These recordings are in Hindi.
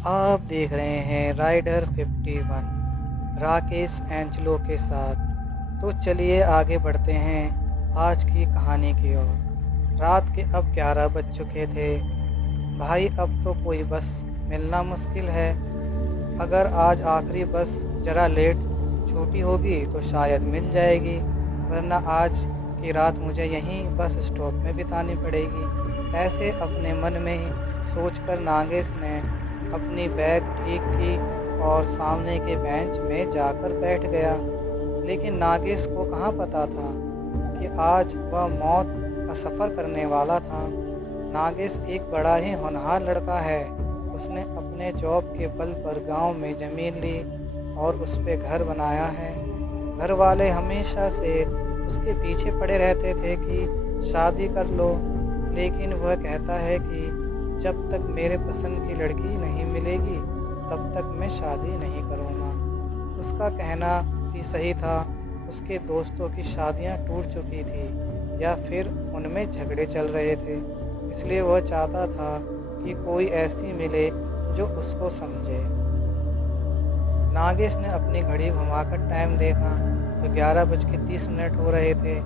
आप देख रहे हैं राइडर 51 राकेश एंचलो के साथ। तो चलिए आगे बढ़ते हैं आज की कहानी की ओर। रात के अब 11 बज चुके थे। भाई अब तो कोई बस मिलना मुश्किल है। अगर आज आखिरी बस ज़रा लेट छूटी होगी तो शायद मिल जाएगी, वरना आज की रात मुझे यहीं बस स्टॉप में बितानी पड़ेगी। ऐसे अपने मन में ही सोचकर नागेश ने अपनी बैग ठीक की और सामने के बेंच में जाकर बैठ गया। लेकिन नागेश को कहाँ पता था कि आज वह मौत का सफ़र करने वाला था। नागेश एक बड़ा ही होनहार लड़का है। उसने अपने जॉब के बल पर गांव में ज़मीन ली और उस पे घर बनाया है। घर वाले हमेशा से उसके पीछे पड़े रहते थे कि शादी कर लो, लेकिन वह कहता है कि जब तक मेरे पसंद की लड़की नहीं मिलेगी तब तक मैं शादी नहीं करूँगा। उसका कहना भी सही था। उसके दोस्तों की शादियाँ टूट चुकी थी या फिर उनमें झगड़े चल रहे थे, इसलिए वह चाहता था कि कोई ऐसी मिले जो उसको समझे। नागेश ने अपनी घड़ी घुमाकर टाइम देखा तो 11:30 हो रहे थे।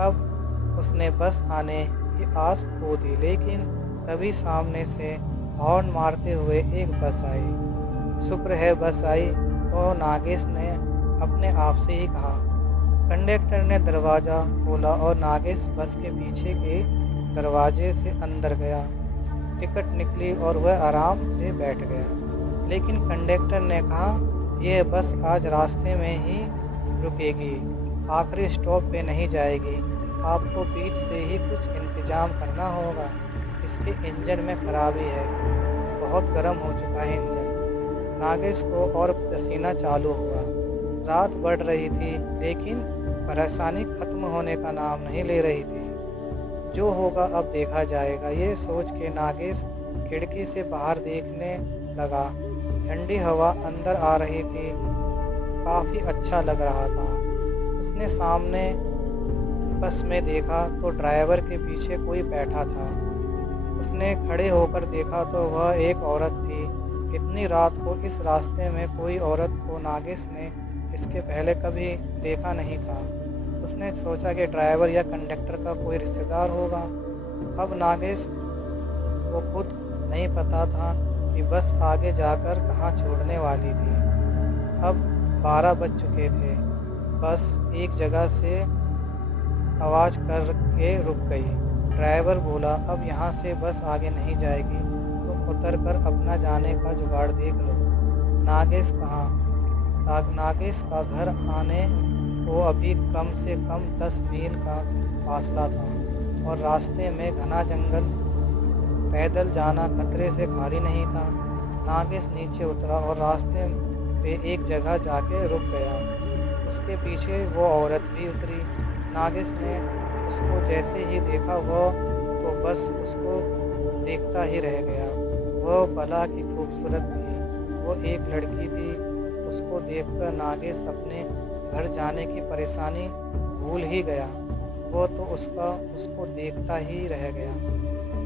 अब उसने बस आने की आस खो दी, लेकिन तभी सामने से हॉर्न मारते हुए एक बस आई। शुक्र है बस आई, तो नागेश ने अपने आप से ही कहा। कंडक्टर ने दरवाज़ा खोला और नागेश बस के पीछे के दरवाजे से अंदर गया। टिकट निकली और वह आराम से बैठ गया। लेकिन कंडक्टर ने कहा, यह बस आज रास्ते में ही रुकेगी, आखिरी स्टॉप पे नहीं जाएगी। आपको बीच से ही कुछ इंतज़ाम करना होगा। इसके इंजन में खराबी है, बहुत गर्म हो चुका है इंजन। नागेश को और पसीना चालू हुआ। रात बढ़ रही थी, लेकिन परेशानी ख़त्म होने का नाम नहीं ले रही थी। जो होगा अब देखा जाएगा, ये सोच के नागेश खिड़की से बाहर देखने लगा। ठंडी हवा अंदर आ रही थी, काफ़ी अच्छा लग रहा था। उसने सामने बस में देखा तो ड्राइवर के पीछे कोई बैठा था। उसने खड़े होकर देखा तो वह एक औरत थी। इतनी रात को इस रास्ते में कोई औरत को नागेश ने इसके पहले कभी देखा नहीं था। उसने सोचा कि ड्राइवर या कंडक्टर का कोई रिश्तेदार होगा। अब नागेश को खुद नहीं पता था कि बस आगे जाकर कहाँ छोड़ने वाली थी। अब 12 बज चुके थे। बस एक जगह से आवाज़ करके रुक गई। ड्राइवर बोला, अब यहाँ से बस आगे नहीं जाएगी, तुम उतर कर अपना जाने का जुगाड़ देख लो। नागेश का घर आने को अभी कम से कम 10 मील का फासला था और रास्ते में घना जंगल। पैदल जाना खतरे से खाली नहीं था। नागेश नीचे उतरा और रास्ते पे एक जगह जाके रुक गया। उसके पीछे वो औरत भी उतरी। नागेश ने उसको जैसे ही देखा तो बस उसको देखता ही रह गया। वह भला की खूबसूरत थी। वो एक लड़की थी। उसको देखकर नागेश अपने घर जाने की परेशानी भूल ही गया। वो तो उसको देखता ही रह गया।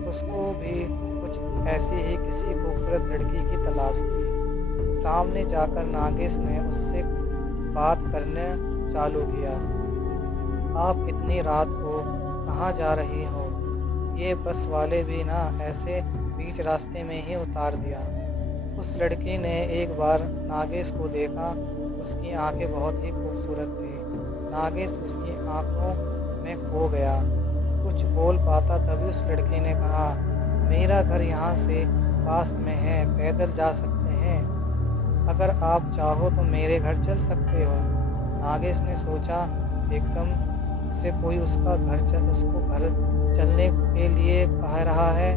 उसको भी कुछ ऐसी ही किसी खूबसूरत लड़की की तलाश थी। सामने जाकर नागेश ने उससे बात करने चालू किया। आप इतनी रात को कहाँ जा रही हो? ये बस वाले भी ना ऐसे बीच रास्ते में ही उतार दिया। उस लड़की ने एक बार नागेश को देखा। उसकी आंखें बहुत ही खूबसूरत थी। नागेश उसकी आंखों में खो गया। कुछ बोल पाता तभी उस लड़की ने कहा, मेरा घर यहाँ से पास में है, पैदल जा सकते हैं। अगर आप चाहो तो मेरे घर चल सकते हो। नागेश ने सोचा, एकदम से कोई उसको घर चलने के लिए कह रहा है।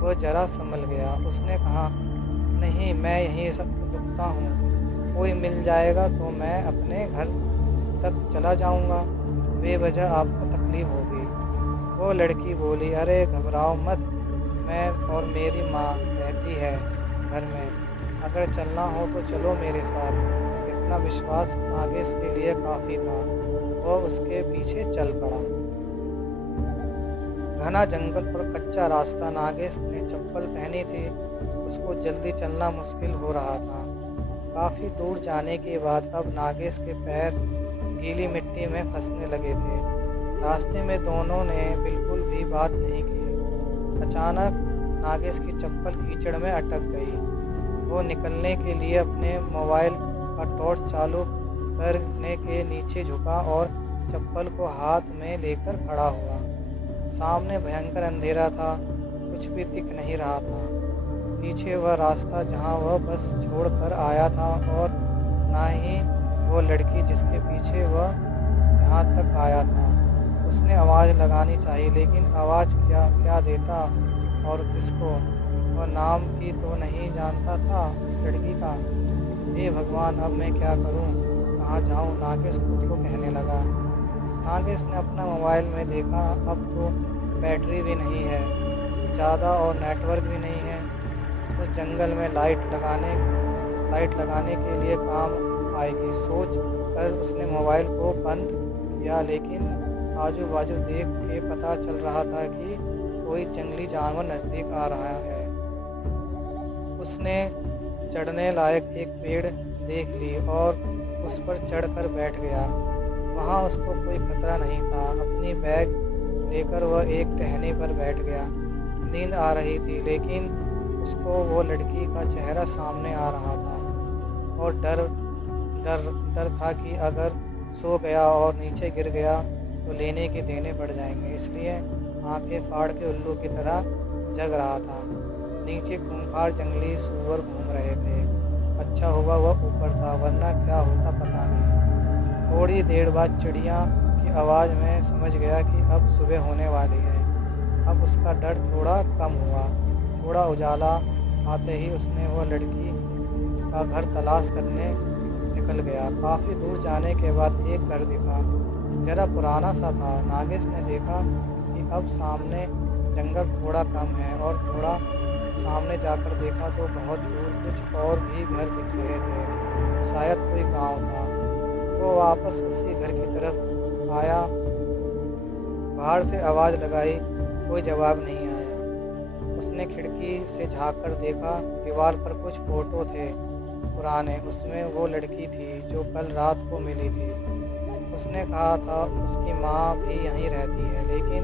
वह जरा संभल गया। उसने कहा, नहीं, मैं यहीं रुकता हूँ, कोई मिल जाएगा तो मैं अपने घर तक चला जाऊँगा, बेवजह आपको तकलीफ़ होगी। वो लड़की बोली, अरे घबराओ मत, मैं और मेरी माँ रहती है घर में, अगर चलना हो तो चलो मेरे साथ। इतना विश्वास नागेश के लिए काफ़ी था। वह उसके पीछे चल पड़ा। घना जंगल और कच्चा रास्ता। नागेश ने चप्पल पहनी थी, उसको जल्दी चलना मुश्किल हो रहा था। काफ़ी दूर जाने के बाद अब नागेश के पैर गीली मिट्टी में फंसने लगे थे। रास्ते में दोनों ने बिल्कुल भी बात नहीं की। अचानक नागेश की चप्पल कीचड़ में अटक गई। वो निकलने के लिए अपने मोबाइल का टॉर्च चालू करने के नीचे झुका और चप्पल को हाथ में लेकर खड़ा हुआ। सामने भयंकर अंधेरा था, कुछ भी दिख नहीं रहा था। पीछे वह रास्ता जहां वह बस छोड़कर आया था, और ना ही वो लड़की जिसके पीछे वह यहाँ तक आया था। उसने आवाज़ लगानी चाहिए, लेकिन आवाज़ क्या देता और किसको? वह नाम भी तो नहीं जानता था उस लड़की का। हे भगवान, अब मैं क्या करूं? कहाँ जाऊं? नागेश खुद को कहने लगा। नागेश ने अपना मोबाइल में देखा, अब तो बैटरी भी नहीं है ज़्यादा और नेटवर्क भी नहीं है। उस जंगल में लाइट लगाने के लिए काम आएगी सोच कर उसने मोबाइल को बंद किया, लेकिन आजू बाजू देख के पता चल रहा था कि कोई जंगली जानवर नज़दीक आ रहा है। उसने चढ़ने लायक एक पेड़ देख ली और उस पर चढ़कर बैठ गया। वहाँ उसको कोई खतरा नहीं था। अपनी बैग लेकर वह एक टहनी पर बैठ गया। नींद आ रही थी, लेकिन उसको वो लड़की का चेहरा सामने आ रहा था, और डर था कि अगर सो गया और नीचे गिर गया तो लेने के देने पड़ जाएंगे। इसलिए आंखें फाड़ के उल्लू की तरह जग रहा था। नीचे खूंखार जंगली सूअर घूम रहे थे। अच्छा हुआ वह ऊपर था, वरना क्या होता पता नहीं। थोड़ी देर बाद चिड़िया की आवाज़ में समझ गया कि अब सुबह होने वाली है। अब उसका डर थोड़ा कम हुआ। थोड़ा उजाला आते ही उसने वो लड़की का घर तलाश करने निकल गया। काफ़ी दूर जाने के बाद एक घर दिखा, जरा पुराना सा था। नागेश ने देखा कि अब सामने जंगल थोड़ा कम है, और थोड़ा सामने जाकर देखा तो बहुत दूर कुछ और भी घर दिख रहे थे। शायद कोई गांव था। वो वापस उसी घर की तरफ आया। बाहर से आवाज़ लगाई, कोई जवाब नहीं आया। उसने खिड़की से झाँक कर देखा। दीवार पर कुछ फ़ोटो थे पुराने। उसमें वो लड़की थी जो कल रात को मिली थी। उसने कहा था उसकी माँ भी यहीं रहती है, लेकिन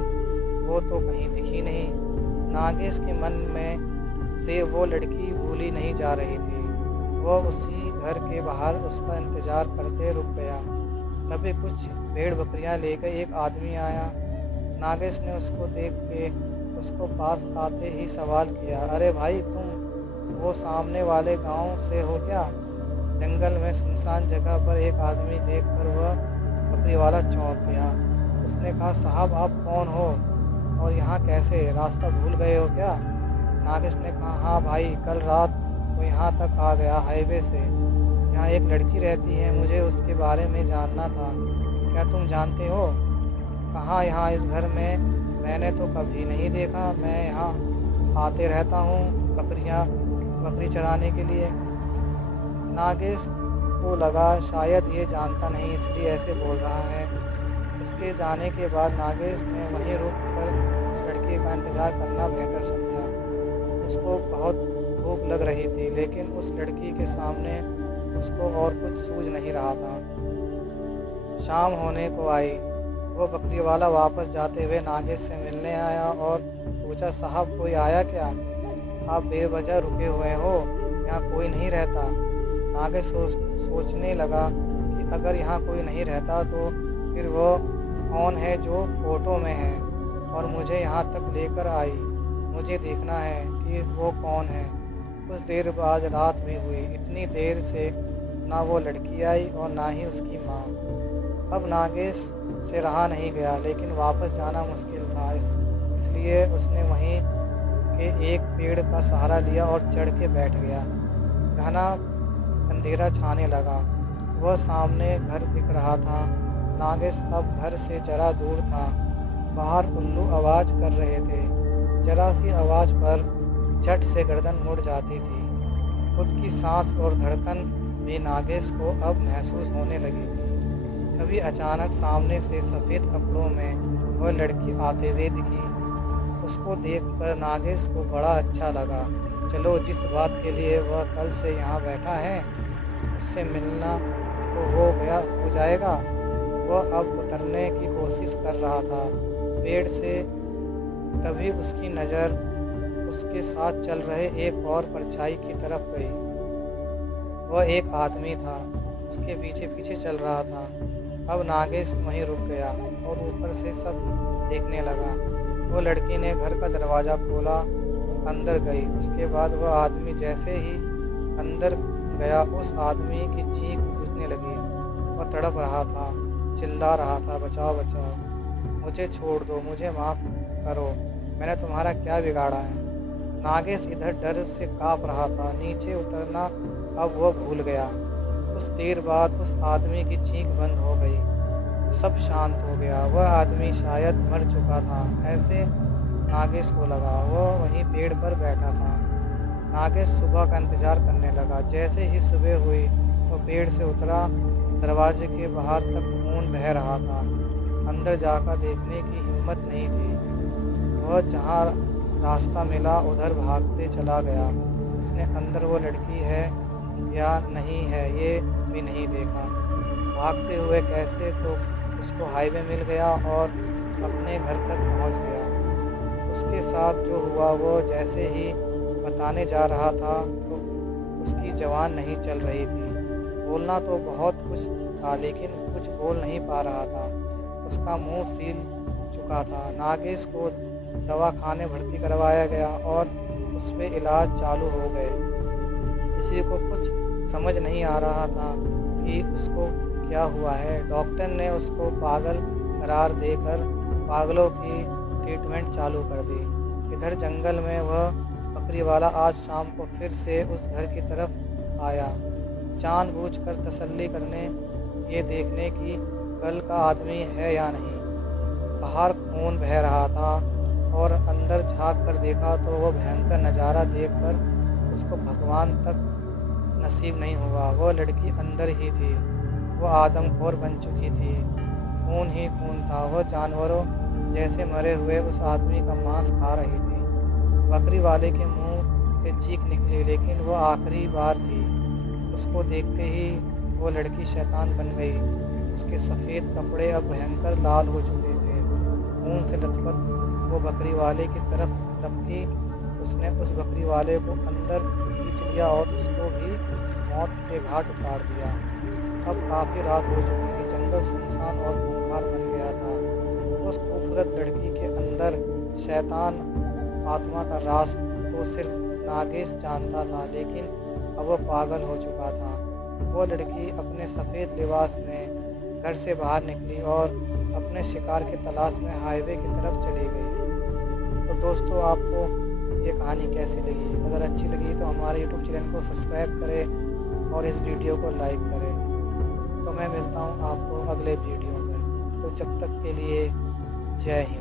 वो तो कहीं दिखी नहीं। नागेश के मन में से वो लड़की भूली नहीं जा रही थी। वो उसी घर के बाहर उसका इंतज़ार करते रुक गया। तभी कुछ भेड़ बकरियां लेकर एक आदमी आया। नागेश ने उसको देख के उसको पास आते ही सवाल किया, अरे भाई, तुम वो सामने वाले गांव से हो क्या? जंगल में सुनसान जगह पर एक आदमी देखकर वह बकरी वाला चौंक गया। उसने कहा, साहब आप कौन हो और यहाँ कैसे? रास्ता भूल गए हो क्या? नागेश ने कहा, हाँ भाई, कल रात वो यहाँ तक आ गया हाईवे से। यहाँ एक लड़की रहती है, मुझे उसके बारे में जानना था। क्या तुम जानते हो? कहाँ? यहाँ इस घर में मैंने तो कभी नहीं देखा। मैं यहाँ आते रहता हूँ बकरी चराने के लिए। नागेश को लगा शायद ये जानता नहीं, इसलिए ऐसे बोल रहा है। उसके जाने के बाद नागेश ने वहीं रुक कर उस लड़की का इंतज़ार करना बेहतर समझा। उसको बहुत भूख लग रही थी, लेकिन उस लड़की के सामने उसको और कुछ सूझ नहीं रहा था। शाम होने को आई। वो बकरी वाला वापस जाते हुए नागेश से मिलने आया और पूछा, साहब कोई आया क्या? आप बेवजह रुके हुए हो, यहाँ कोई नहीं रहता। नागेश सोचने लगा कि अगर यहाँ कोई नहीं रहता तो फिर वो कौन है जो फ़ोटो में है और मुझे यहाँ तक लेकर आई? मुझे देखना है कि वो कौन है। कुछ देर बाद रात भी हुई। इतनी देर से ना वो लड़की आई और ना ही उसकी माँ। अब नागेश से रहा नहीं गया, लेकिन वापस जाना मुश्किल था। इसलिए उसने वहीं के एक पेड़ का सहारा लिया और चढ़ के बैठ गया। घना अंधेरा छाने लगा। वह सामने घर दिख रहा था। नागेश अब घर से जरा दूर था। बाहर उल्लू आवाज़ कर रहे थे। जरा सी आवाज़ पर झट से गर्दन मुड़ जाती थी। खुद की सांस और धड़कन भी नागेश को अब महसूस होने लगी थी। तभी अचानक सामने से सफ़ेद कपड़ों में वह लड़की आते हुए दिखी। उसको देखकर नागेश को बड़ा अच्छा लगा। चलो, जिस बात के लिए वह कल से यहाँ बैठा है उससे मिलना तो हो जाएगा। वह अब उतरने की कोशिश कर रहा था पेड़ से, तभी उसकी नज़र उसके साथ चल रहे एक और परछाई की तरफ गई। वह एक आदमी था, उसके पीछे पीछे चल रहा था। अब नागेश वहीं रुक गया और ऊपर से सब देखने लगा। वो लड़की ने घर का दरवाज़ा खोला और अंदर गई। उसके बाद वह आदमी जैसे ही अंदर गया, उस आदमी की चीख गूंजने लगी। वह तड़प रहा था, चिल्ला रहा था, बचाओ बचाओ, मुझे छोड़ दो, मुझे माफ़ करो, मैंने तुम्हारा क्या बिगाड़ा है। नागेश इधर डर से काँप रहा था, नीचे उतरना अब वह भूल गया। कुछ देर बाद उस आदमी की चीख बंद हो गई, सब शांत हो गया। वह आदमी शायद मर चुका था, ऐसे नागेश को लगा। वह वहीं पेड़ पर बैठा था। नागेश सुबह का इंतज़ार करने लगा। जैसे ही सुबह हुई वह पेड़ से उतरा। दरवाजे के बाहर तक खून बह रहा था। अंदर जाकर देखने की हिम्मत नहीं थी। वह जहाँ रास्ता मिला उधर भागते चला गया। उसने अंदर वो लड़की है या नहीं है ये भी नहीं देखा। भागते हुए कैसे तो उसको हाईवे मिल गया और अपने घर तक पहुंच गया। उसके साथ जो हुआ वो जैसे ही बताने जा रहा था तो उसकी ज़बान नहीं चल रही थी। बोलना तो बहुत कुछ था लेकिन कुछ बोल नहीं पा रहा था। उसका मुंह सील चुका था। नागेश को दवाखाने भर्ती करवाया गया और उस पे इलाज चालू हो गए। किसी को कुछ समझ नहीं आ रहा था कि उसको क्या हुआ है। डॉक्टर ने उसको पागल करार देकर पागलों की ट्रीटमेंट चालू कर दी। इधर जंगल में वह बकरी वाला आज शाम को फिर से उस घर की तरफ आया, जानबूझकर तसल्ली करने, ये देखने की कल का आदमी है या नहीं। बाहर खून बह रहा था और अंदर झांक कर देखा तो वो भयंकर नज़ारा देखकर उसको भगवान तक नसीब नहीं हुआ। वो लड़की अंदर ही थी, वो आदमखोर बन चुकी थी, खून ही खून था। वह जानवरों जैसे मरे हुए उस आदमी का मांस खा रही थी। बकरी वाले के मुंह से चीख निकली, लेकिन वो आखिरी बार थी। उसको देखते ही वो लड़की शैतान बन गई। उसके सफ़ेद कपड़े अब भयंकर लाल हो चुके थे। खून से लथपथ वो बकरी वाले की तरफ लपकी। उसने उस बकरी वाले को अंदर खींच लिया और उसको भी मौत के घाट उतार दिया। अब काफ़ी रात हो चुकी थी, जंगल सुनसान और खूंखार बन गया था। उस खूबसूरत लड़की के अंदर शैतान आत्मा का राज तो सिर्फ नागेश जानता था, लेकिन अब वो पागल हो चुका था। वो लड़की अपने सफ़ेद लिबास में घर से बाहर निकली और अपने शिकार की तलाश में हाईवे की तरफ चली गई। तो दोस्तों, आपको ये कहानी कैसी लगी? अगर अच्छी लगी तो हमारे यूट्यूब चैनल को सब्सक्राइब करें और इस वीडियो को लाइक करें। तो मैं मिलता हूँ आपको अगले वीडियो में। तो जब तक के लिए जय हिंद।